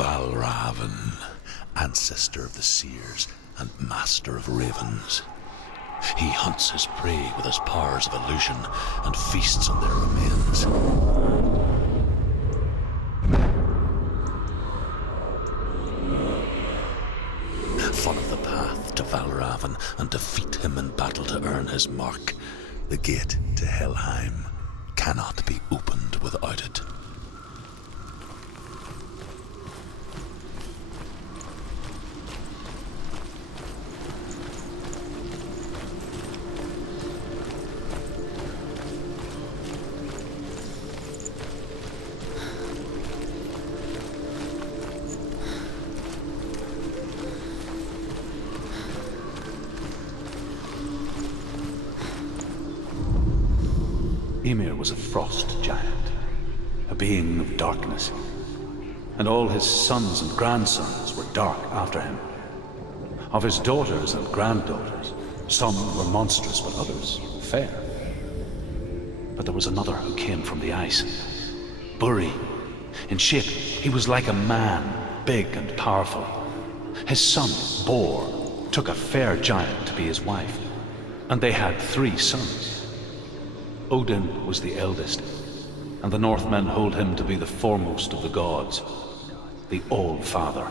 Valravan, ancestor of the seers and master of ravens. He hunts his prey with his powers of illusion and feasts on their remains. Follow the path to Valravan and defeat him in battle to earn his mark. The gate to Helheim cannot be opened without it. Ymir was a frost giant, a being of darkness, and all his sons and grandsons were dark after him. Of his daughters and granddaughters, some were monstrous, but others fair. But there was another who came from the ice. Buri. In shape, he was like a man, big and powerful. His son, Bor, took a fair giant to be his wife, and they had 3 sons. Odin was the eldest, and the Northmen hold him to be the foremost of the gods, the All-Father.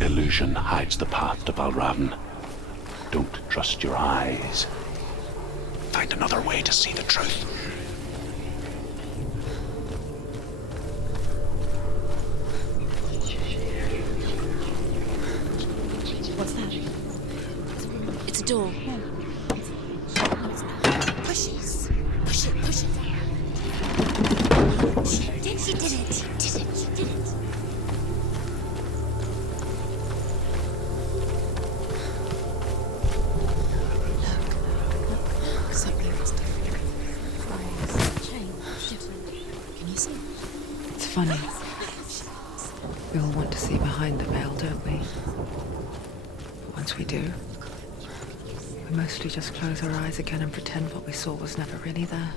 Illusion hides the path to Valravan. Don't trust your eyes. Find another way to see the truth. What's that? It's a door. Push it. Push it. Push it. She did it. She did it. Funny. We all want to see behind the veil, don't we? But once we do, we mostly just close our eyes again and pretend what we saw was never really there.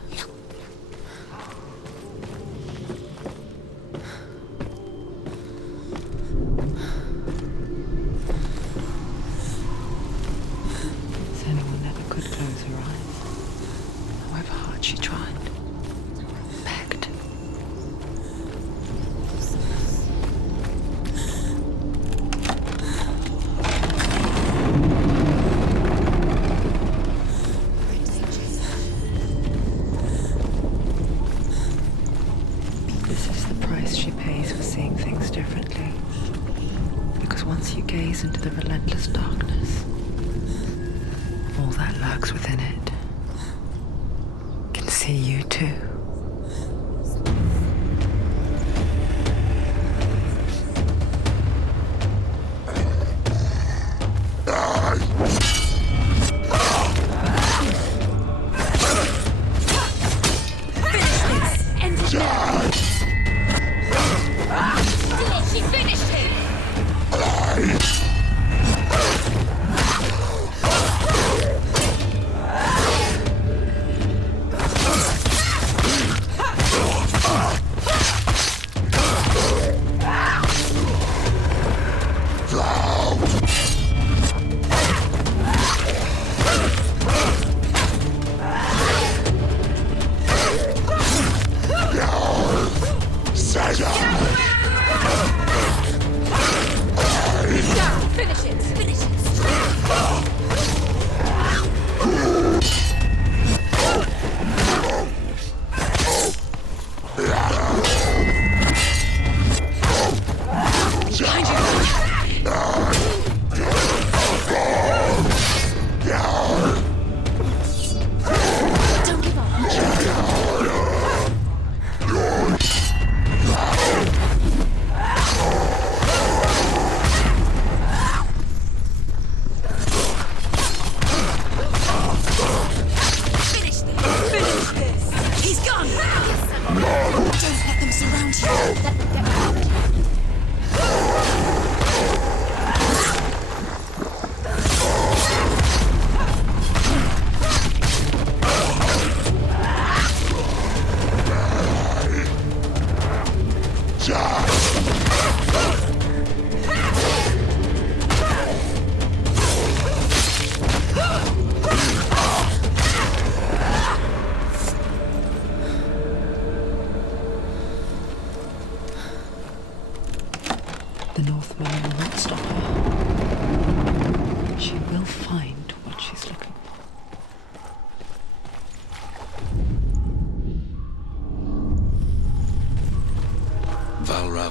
Senua never could close her eyes, however hard she tried. Begged. Into the relentless darkness, all that lurks within it can see you too. She finished him!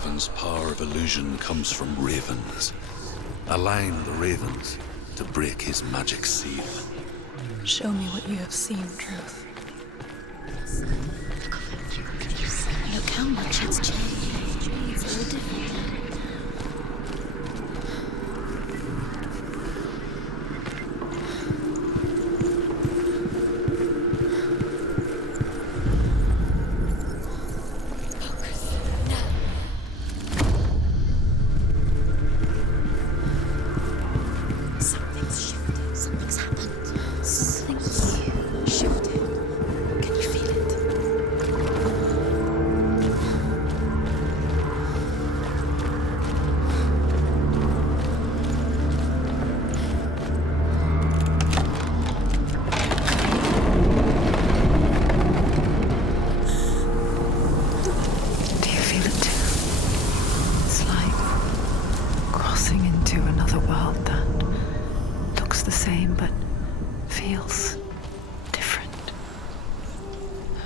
Valravan's power of illusion comes from ravens. Align the ravens to break his magic seal. Show me what you have seen, Truth. Look how much it's changed. It's all different now.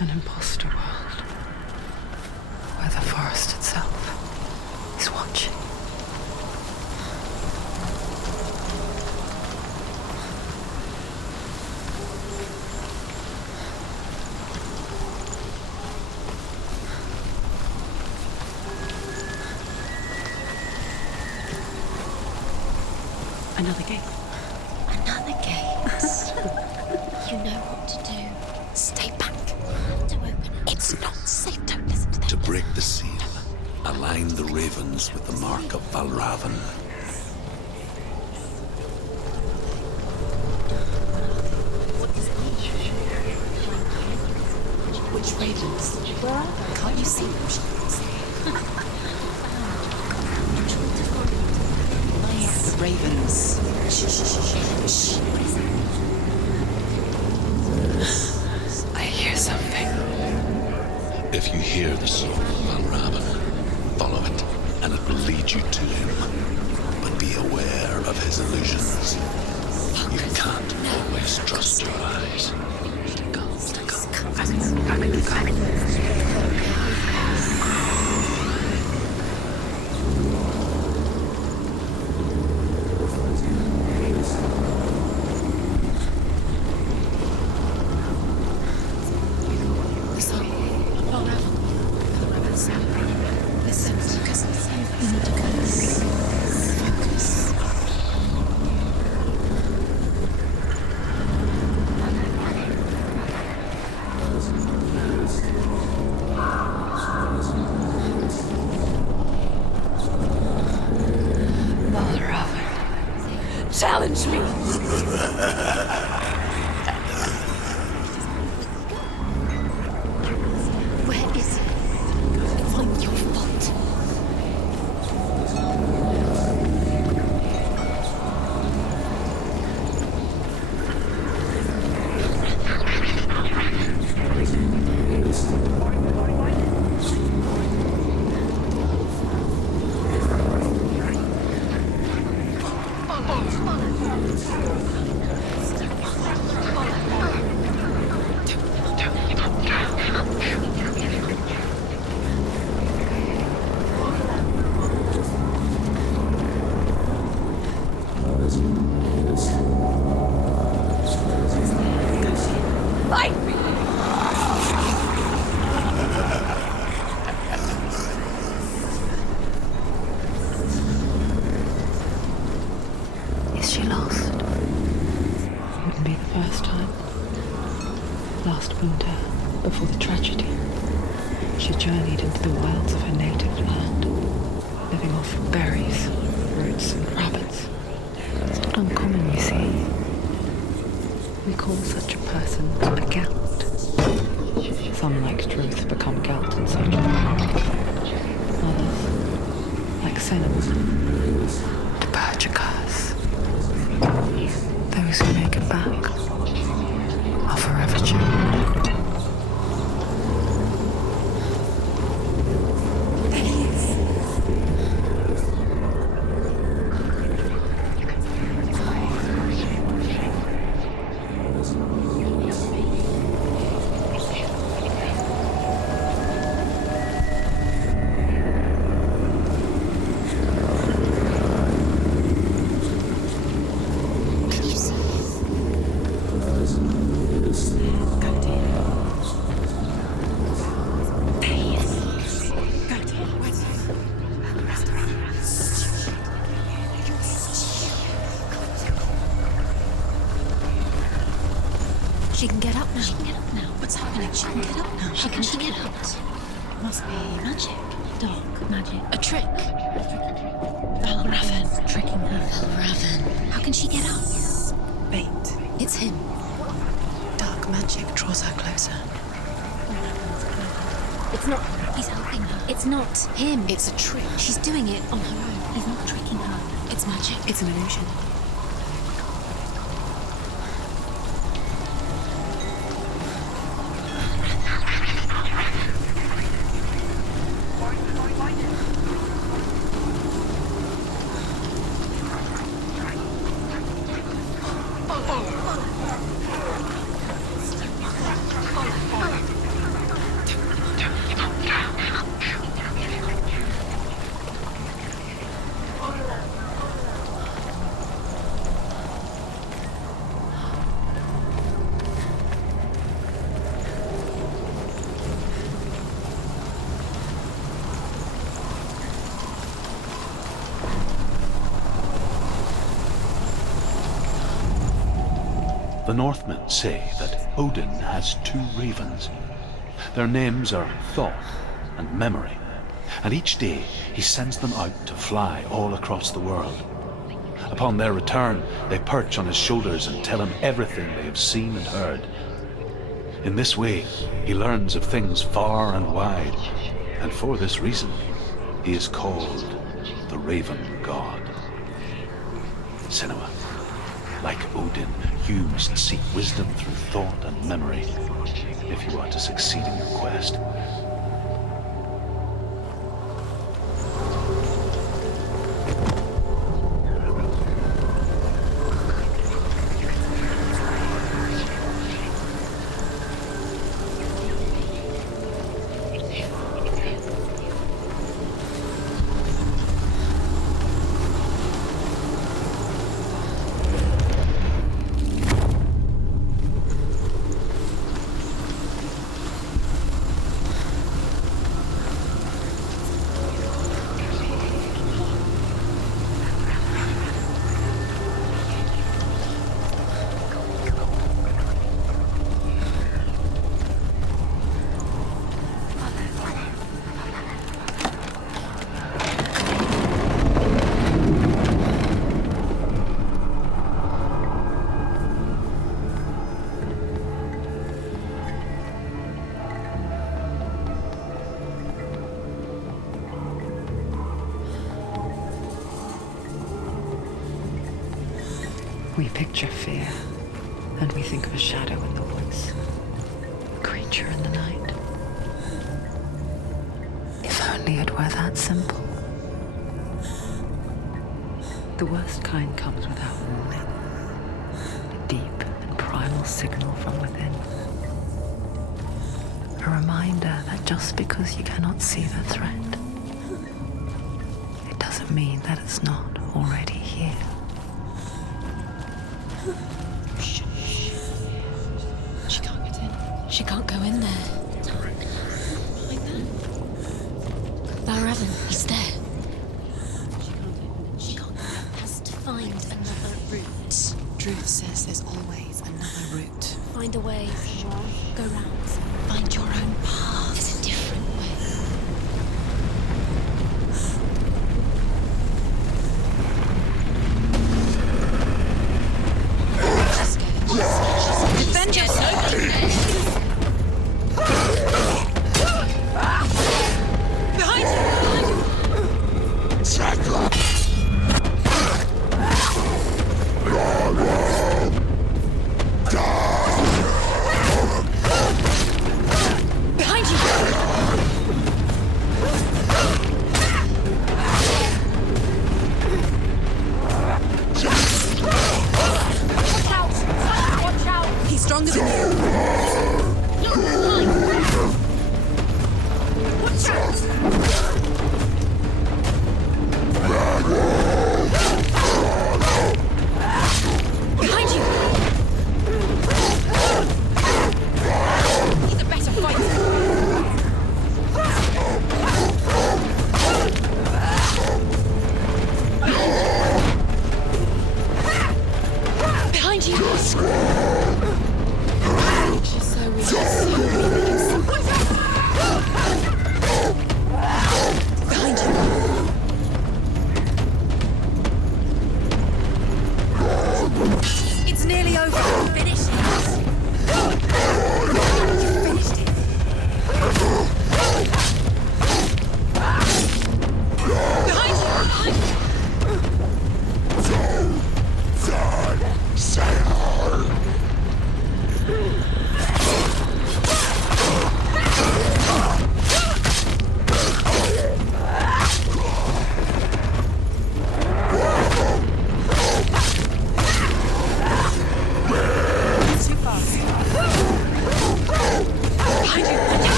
An imposter world, where the forest itself is watching. Another gate. Another gate. You know what to do. Stay back. To open it. It's not safe. Don't listen to them. To break the seal, align the ravens with the mark of Valravan. Which ravens? Where are they? Can't you see them? Nice ravens. Shh. I hear something. If you hear the song of Valravan, follow it, and it will lead you to him. But be aware of his illusions. You can't always trust your eyes. Challenge me! Where is he? Find your fault. Fight me! Is she lost? Wouldn't be the first time. Last winter, before the tragedy, she journeyed into the wilds of her native land, living off berries, roots, and rabbits. It's not uncommon, you see. We call such a person a gout. Some, like Truth, become gout in surgery. Others, like Senua, to purge a curse. Those who make it back are forever changed. happening? She can get up now. How can she get out? Must be magic. Dark magic. A trick. Valravan tricking her. Valravan. How can she get out? Bait. It's him. Dark magic draws her closer. It's not. He's helping her. It's not him. It's a trick. She's doing it on her own. He's not tricking her. It's magic. It's an illusion. The Northmen say that Odin has two ravens. Their names are Thought and Memory, and each day he sends them out to fly all across the world. Upon their return, they perch on his shoulders and tell him everything they have seen and heard. In this way, he learns of things far and wide, and for this reason, he is called the Raven God. Senua, like Odin, you must seek wisdom through thought and memory if you are to succeed in your quest. We picture fear, and we think of a shadow in the woods, a creature in the night. If only it were that simple. The worst kind comes without warning, a deep and primal signal from within. A reminder that just because you cannot see the threat, it doesn't mean that it's not already here. She can't get in. She can't go in there. Like that. Valravan, he's there. She can't. Has to find another route. Truth says there's always another route. Find a way from wrong. Go round. Find your own path. There's a different way. Defend yourself! Behind you!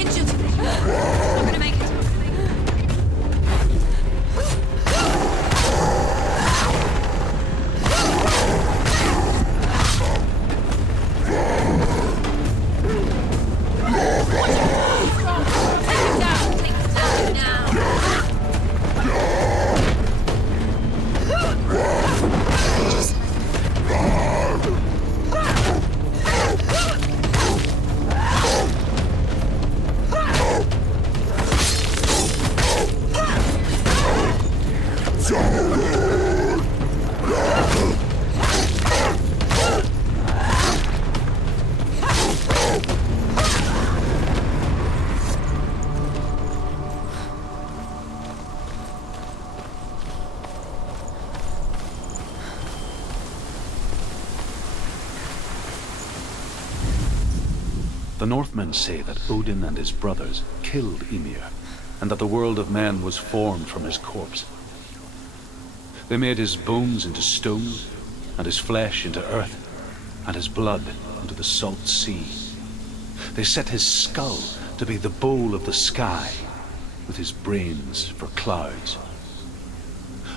injured. I'm gonna make it. The Northmen say that Odin and his brothers killed Ymir, and that the world of men was formed from his corpse. They made his bones into stone, and his flesh into earth, and his blood into the salt sea. They set his skull to be the bowl of the sky, with his brains for clouds.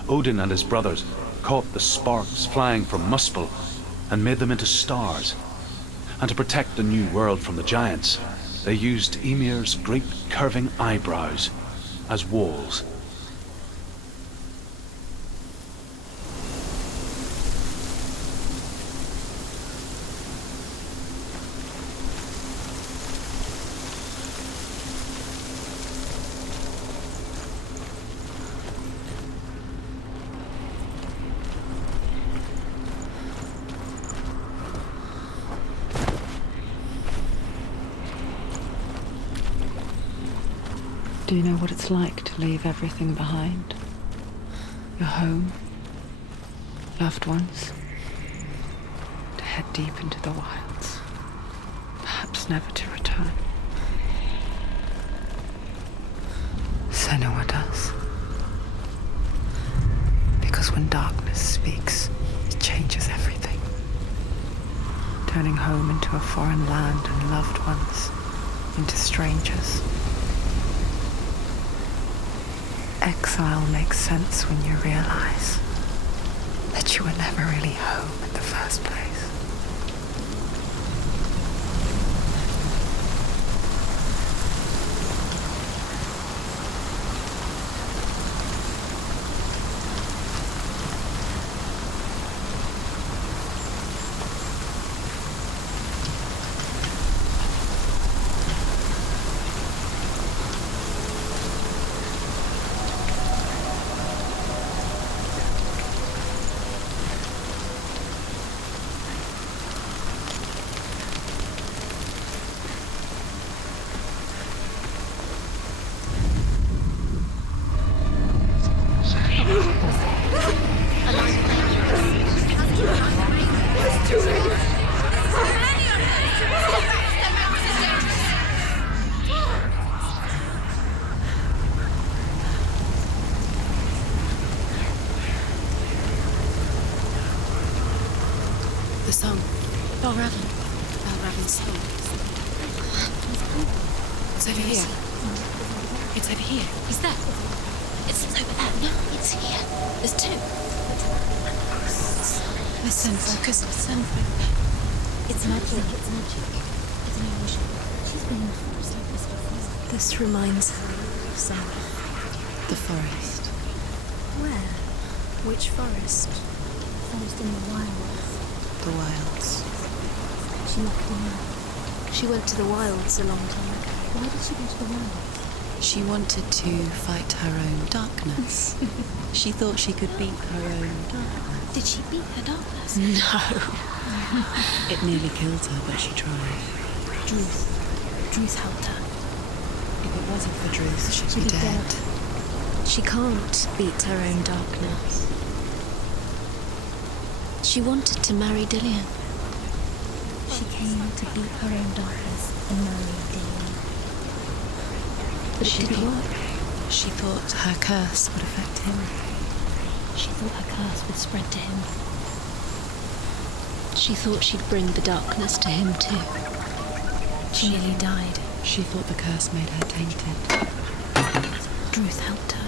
Odin and his brothers caught the sparks flying from Muspel and made them into stars. And to protect the new world from the giants, they used Ymir's great curving eyebrows as walls. Do you know what it's like to leave everything behind? Your home, loved ones, to head deep into the wilds, perhaps never to return. Senua does. Because when darkness speaks, it changes everything, turning home into a foreign land and loved ones into strangers. Exile makes sense when you realize that you were never really home in the first place. The song. Balravin's song. It's over here. It's over here. Is that? It's over there. No, it's here. There's two. Listen, focus. Listen. It's magic. It's magic. It's an illusion. She's been in the forest like this before. This reminds her of something. The forest. Where? Which forest? Forest in the wilds. The wilds. She locked them up. She went to the wilds a long time ago. Why did she go to the wilds? She wanted to fight her own darkness. She thought she could beat her own darkness. Did she beat her darkness? No. It nearly killed her, but she tried. Druth helped her. If it wasn't for Druth, she'd be dead. She can't beat her own darkness. She wanted to marry Dillion. She came to beat her own darkness and marry Dillion. But it didn't work. She thought her curse would affect him. She thought her curse would spread to him. She thought she'd bring the darkness to him too. She nearly died. She thought the curse made her tainted. Druth helped her.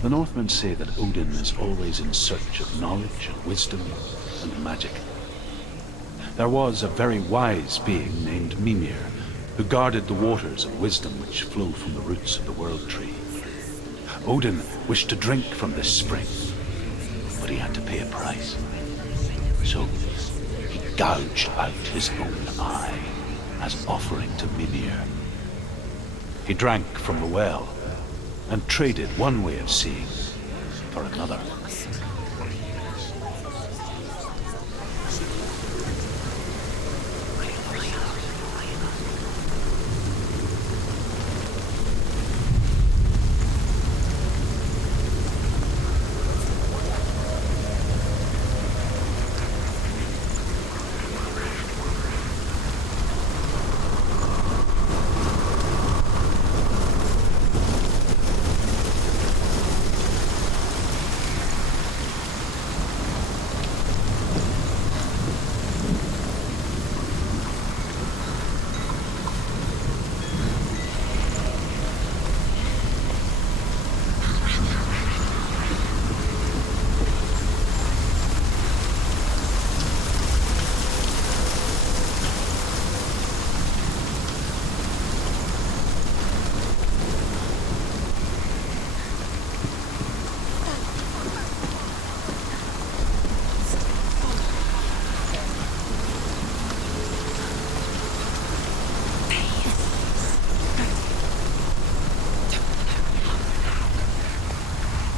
The Northmen say that Odin is always in search of knowledge and wisdom and magic. There was a very wise being named Mimir, who guarded the waters of wisdom which flow from the roots of the World Tree. Odin wished to drink from this spring, but he had to pay a price. So he gouged out his own eye as offering to Mimir. He drank from the well and traded one way of seeing for another.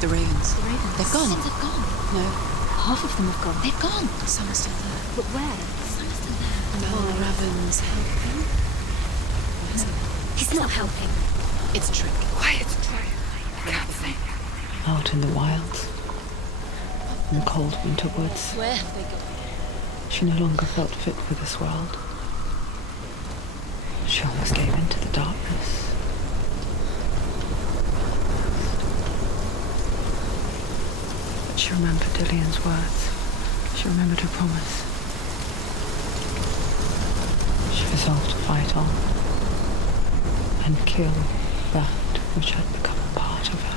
The ravens. The ravens. They've gone. They've gone. No. Half of them have gone. They've gone. Some are still there. But where? Some are still there. No, Raven's helping. What is it? He's not helping. It's a trick. Quiet. I can't think. Out in the wilds, in the cold winter woods, Where have they gone? she no longer felt fit for this world. She almost gave in to the darkness. But she remembered Dillian's words. She remembered her promise. She resolved to fight on and kill that which had become a part of her.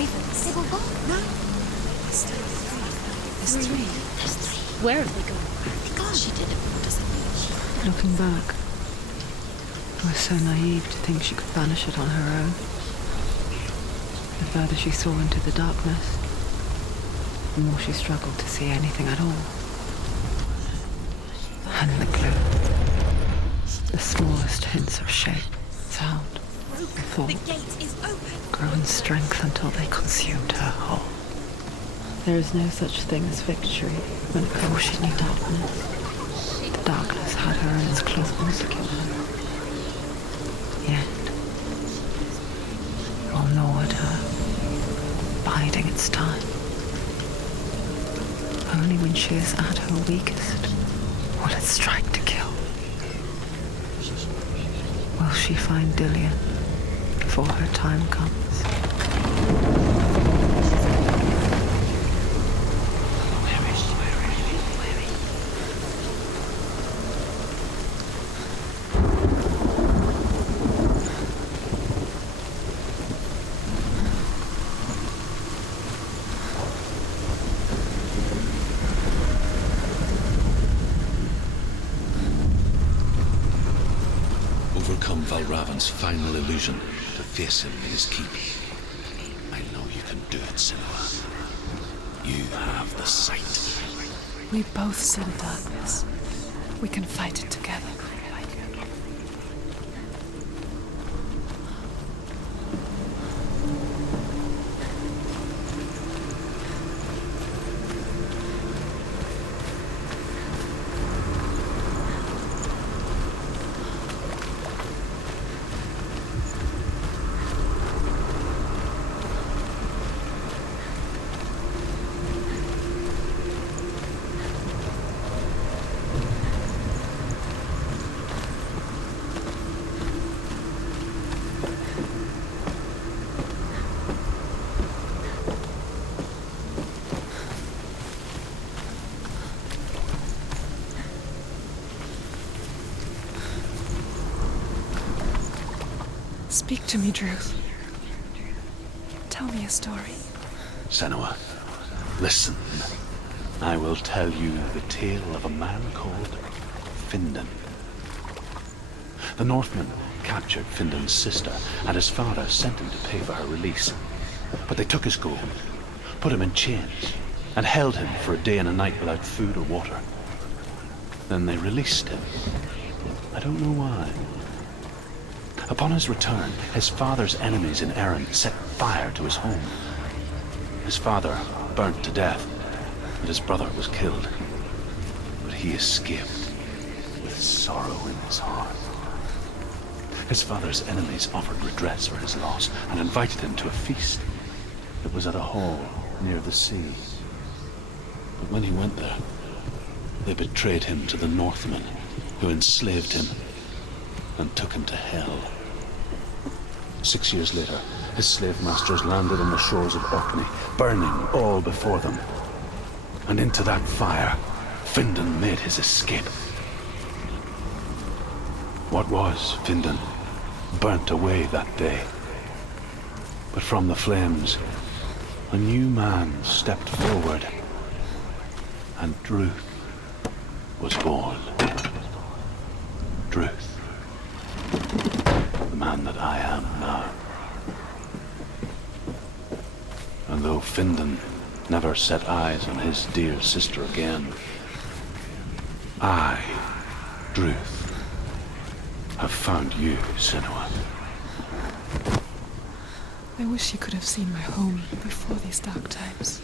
ravens. They were gone. No. There's three. Where have they gone? She did it. What does it mean? Looking back, I was so naive to think she could banish it on her own. The further she saw into the darkness, the more she struggled to see anything at all. And the gloom, the smallest hints of shape, sound, thought, The gate is open. grow in strength until they consumed her whole. There is no such thing as victory when it comes to darkness. The darkness had her in its claws to kill her. Yet, all gnawed her, biding its time. Only when she is at her weakest will it strike to kill. Will she find Dillian before her time comes? Overcome Valravan's final illusion to face him in his keep. I know you can do it, Senua. You have the sight. We both see the darkness. We can fight it together. Speak to me, Druth. Tell me a story. Senua, listen. I will tell you the tale of a man called Findan. The Northmen captured Findan's sister, and his father sent him to pay for her release. But they took his gold, put him in chains, and held him for a day and a night without food or water. Then they released him. I don't know why. Upon his return, his father's enemies in Erin set fire to his home. His father burnt to death, and his brother was killed. But he escaped with sorrow in his heart. His father's enemies offered redress for his loss and invited him to a feast. It was at a hall near the sea. But when he went there, they betrayed him to the Northmen, who enslaved him and took him to hell. 6 years later, his slave masters landed on the shores of Orkney, burning all before them. And into that fire, Findan made his escape. What was Findan burnt away that day. But from the flames, a new man stepped forward, and Druth was born. Druth. The man that I am now. And though Findan never set eyes on his dear sister again, I, Druth, have found you, Senua. I wish you could have seen my home before these dark times.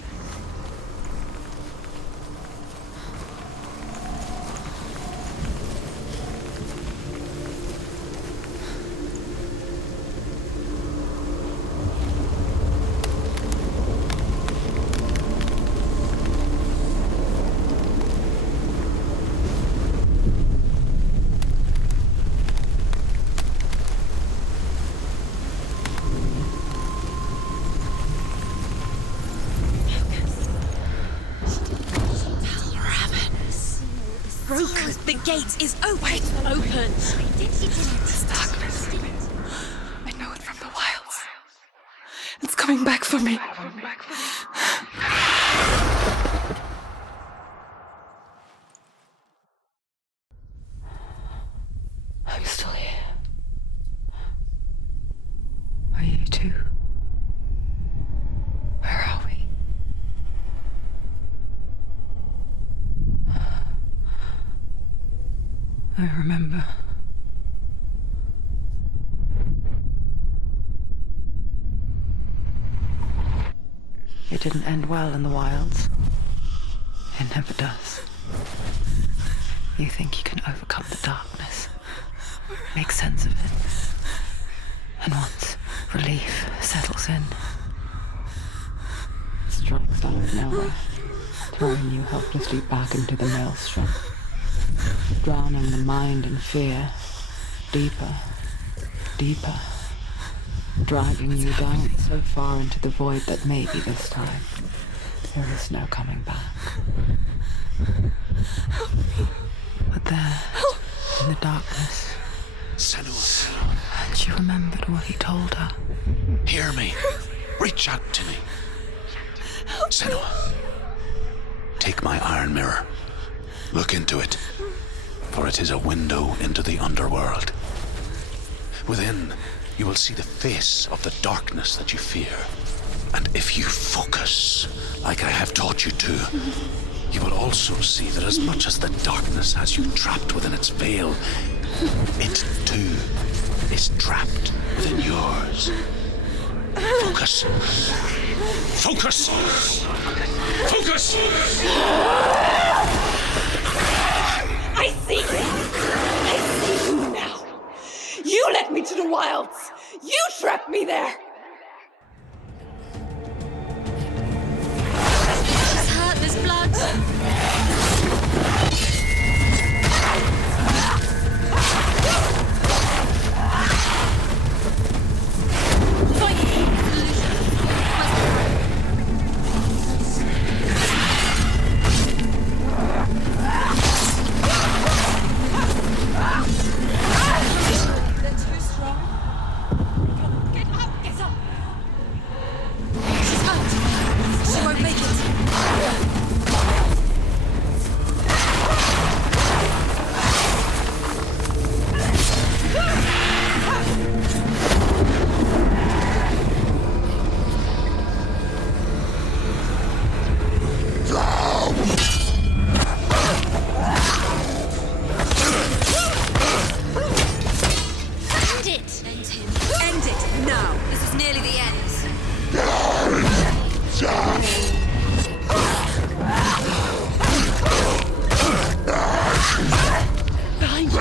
The gate is open. Open. This darkness. I know it from the wilds. It's coming back for me. I'm still here. Are you too? Where are we? I remember. It didn't end well in the wilds. It never does. You think you can overcome the darkness, make sense of it, and once relief settles in, it strikes out of nowhere, throwing you helplessly back into the maelstrom, drowning the mind in fear, deeper, deeper, dragging you down so far into the void that maybe this time there is no coming back. But there, in the darkness, Senua, and she remembered what he told her. hear me. Reach out to me. Senua, take my iron mirror. Look into it, for it is a window into the underworld. Within, you will see the face of the darkness that you fear. And if you focus, like I have taught you to, you will also see that as much as the darkness has you trapped within its veil, it too is trapped within yours. Focus. Focus! Focus! I see you! I see you now! You led me to the wilds! You trapped me there! She's hurt, there's blood. They're too strong. Come, get up, get up! She's hurt. She won't make it. End it! End him. End it now! This is nearly the end. Behind you!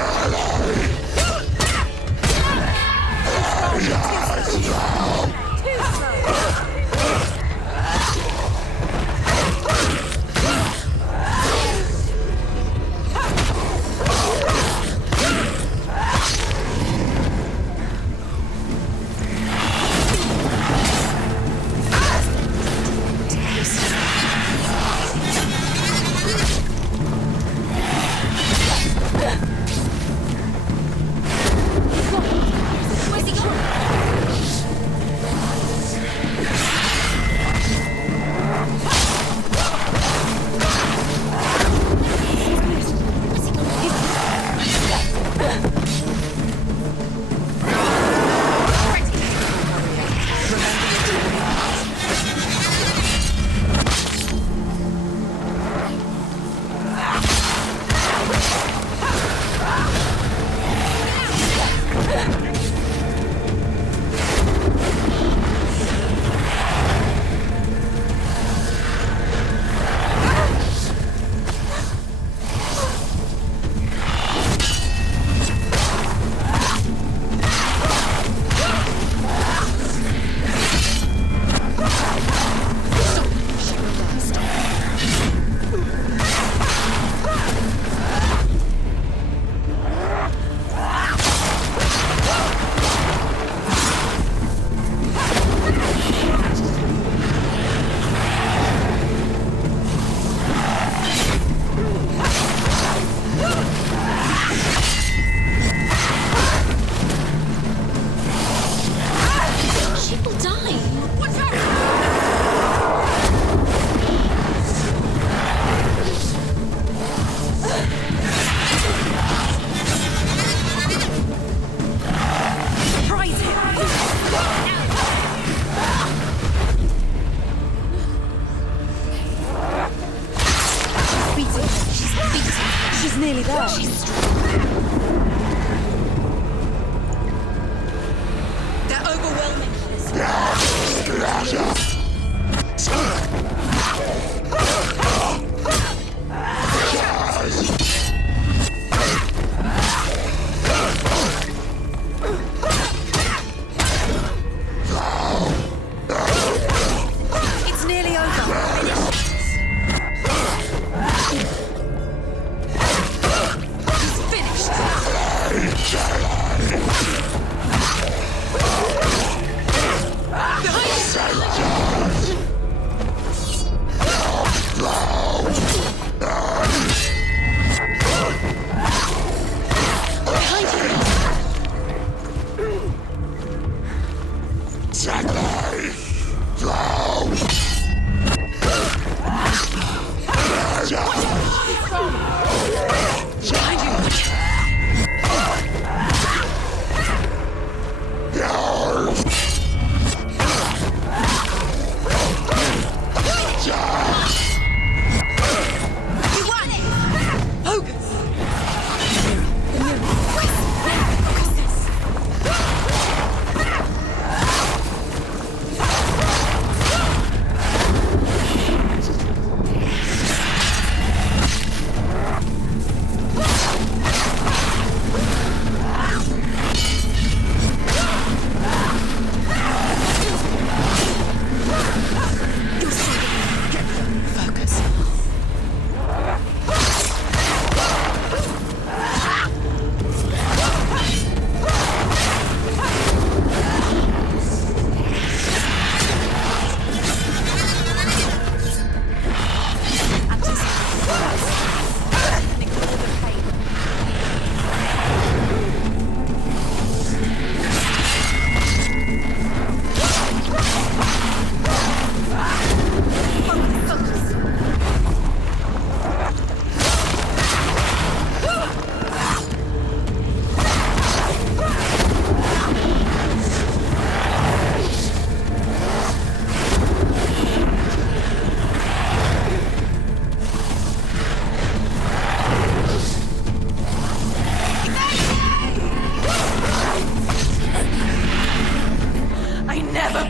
Where's he gone?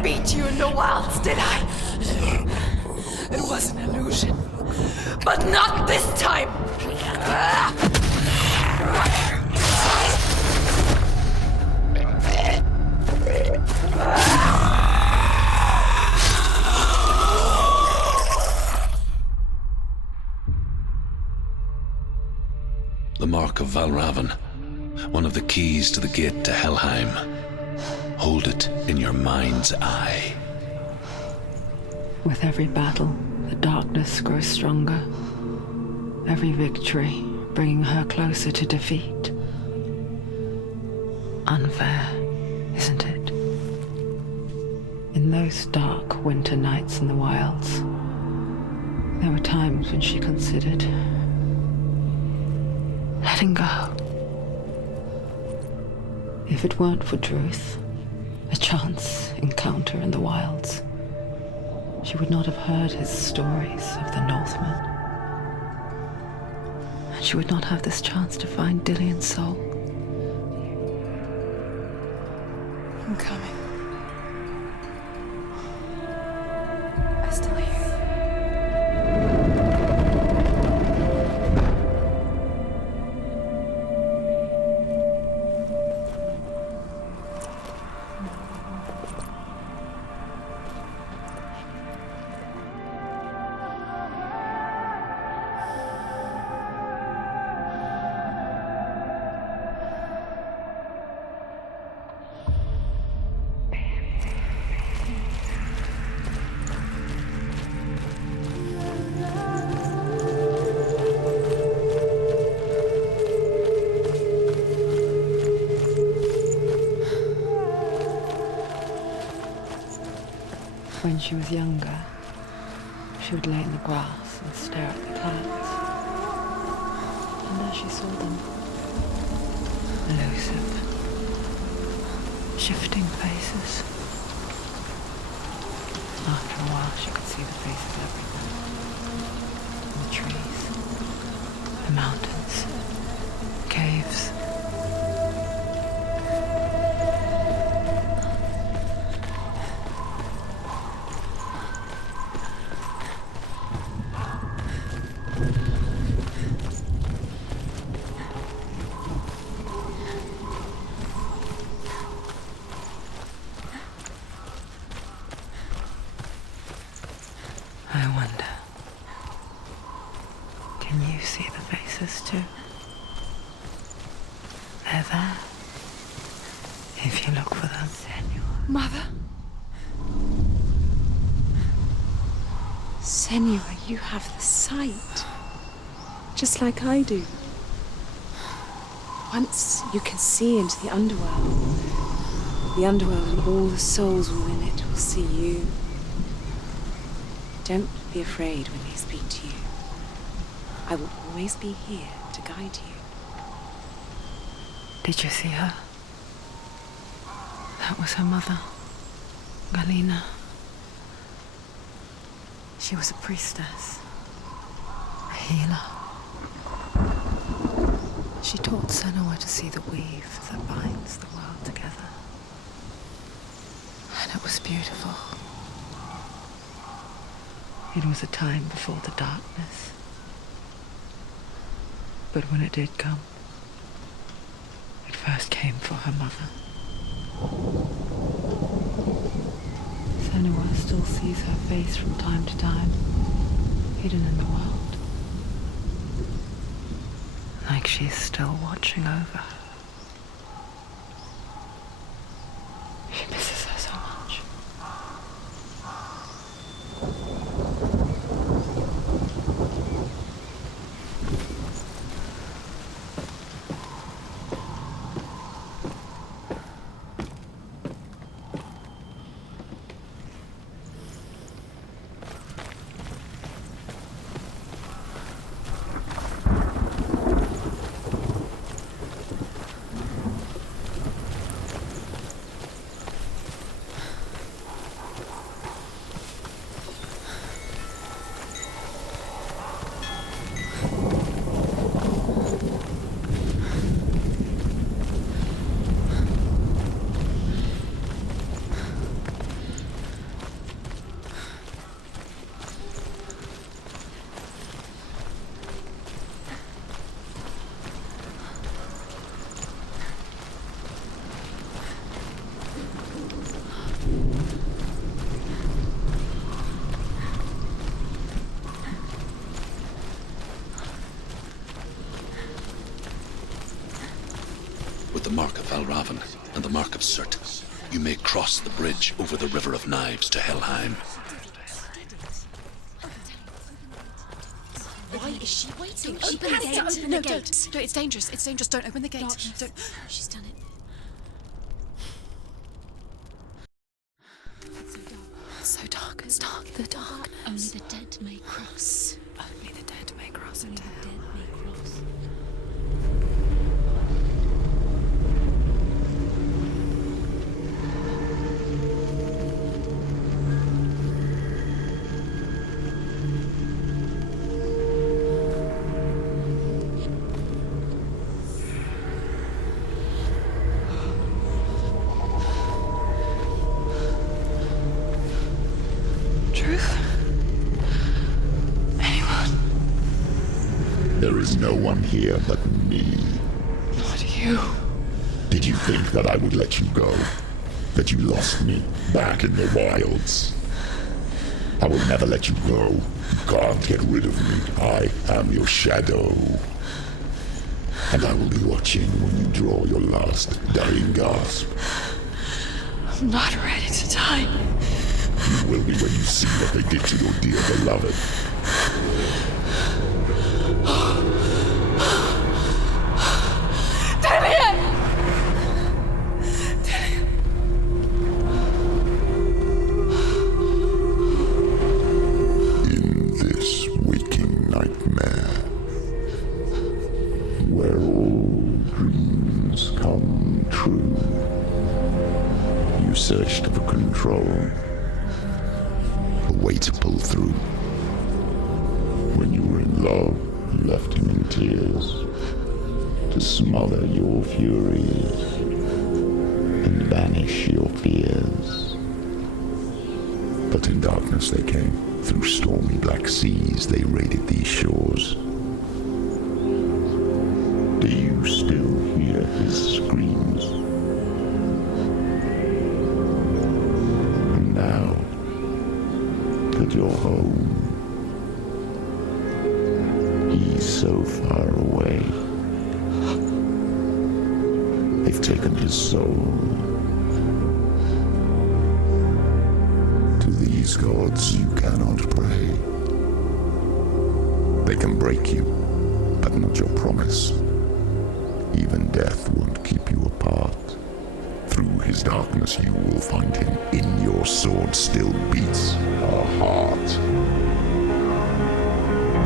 beat you in the wilds, did I? It was an illusion. But not this time! The Mark of Valravan, one of the keys to the gate to Helheim. Hold it in your mind's eye. With every battle, the darkness grows stronger. Every victory bringing her closer to defeat. Unfair, isn't it? In those dark winter nights in the wilds, there were times when she considered letting go. If it weren't for Druth, a chance encounter in the wilds, she would not have heard his stories of the Northmen. And she would not have this chance to find Dillion's soul. I'm coming. I still hear you. When she was younger, she would lay in the grass and stare at the clouds. And as she saw them, elusive, shifting faces. After a while, she could see the faces everywhere. In the trees, the mountains, caves. I wonder, can you see the faces too? They're there, if you look for them. Mother? Senua, you have the sight. Just like I do. Once you can see into the underworld and all the souls within it will see you. Don't be afraid when they speak to you. I will always be here to guide you. Did you see her? That was her mother, Galina. She was a priestess, a healer. She taught Senua to see the weave that binds the world together. And it was beautiful. It was a time before the darkness. But when it did come, it first came for her mother. Senua still sees her face from time to time, hidden in the world. Like she's still watching over her. She misses her so much. With the mark of Valravan and the mark of Surt, you may cross the bridge over the River of Knives to Helheim. Why is she waiting? Open Open the gate. No, don't. It's dangerous. It's dangerous. Don't open the gate. Darkness. Don't. She's done it. It's so dark. It's dark. The dark. Only the dead may cross. Only the dead may cross Only into the hell. dead may cross. Truth? Anyone? There is no one here but me. Not you. Did you think that I would let you go? That you lost me back in the wilds? I will never let you go. You can't get rid of me. I am your shadow. And I will be watching when you draw your last dying gasp. I'm not ready to die. You will be when you see what they did to your dear beloved. In this waking nightmare, where all dreams come true, you searched for control. A way to pull through. When you were in love, you left him in tears to smother your furies and banish your fears. But in darkness they came. Through stormy black seas they raided these shores. Do you still hear his screams? And now that you're home, he's so far away. They've taken his soul. To these gods you cannot pray. They can break you, but not your promise. Even death won't keep you apart. Through his darkness you will find him. In your sword still beats a heart.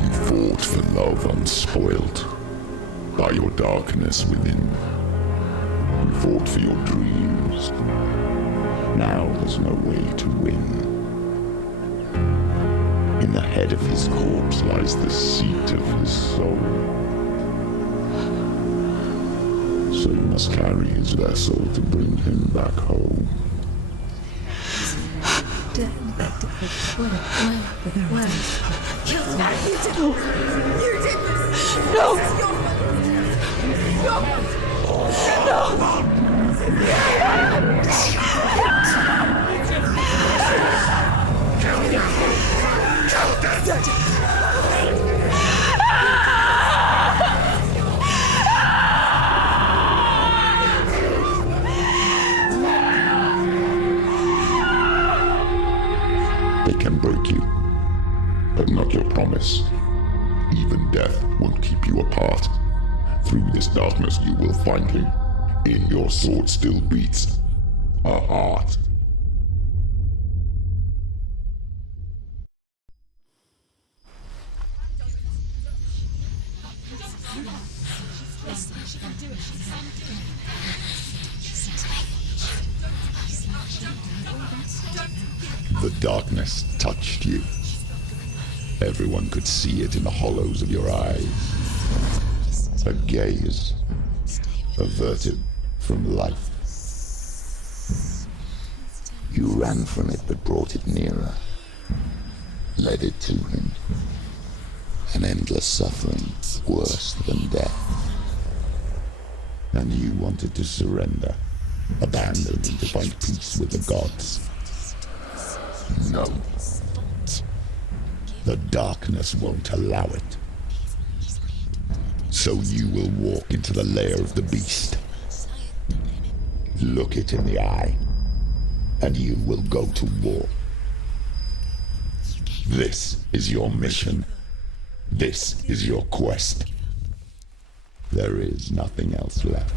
You fought for love unspoilt by your darkness within. You fought for your dreams. Now there's no way to win. In the head of his corpse lies the seat of his soul. So you must carry his vessel to bring him back home. They can break you, but not your promise. Even death won't keep you apart. Through this darkness you will find him. In your sword still beats a heart. The darkness touched you. Everyone could see it in the hollows of your eyes. A gaze averted from life. You ran from it but brought it nearer. Led it to him. An endless suffering worse than death. And you wanted to surrender, abandon to find peace with the gods. No. The darkness won't allow it. So you will walk into the lair of the beast. Look it in the eye, and you will go to war. This is your mission. This is your quest. There is nothing else left.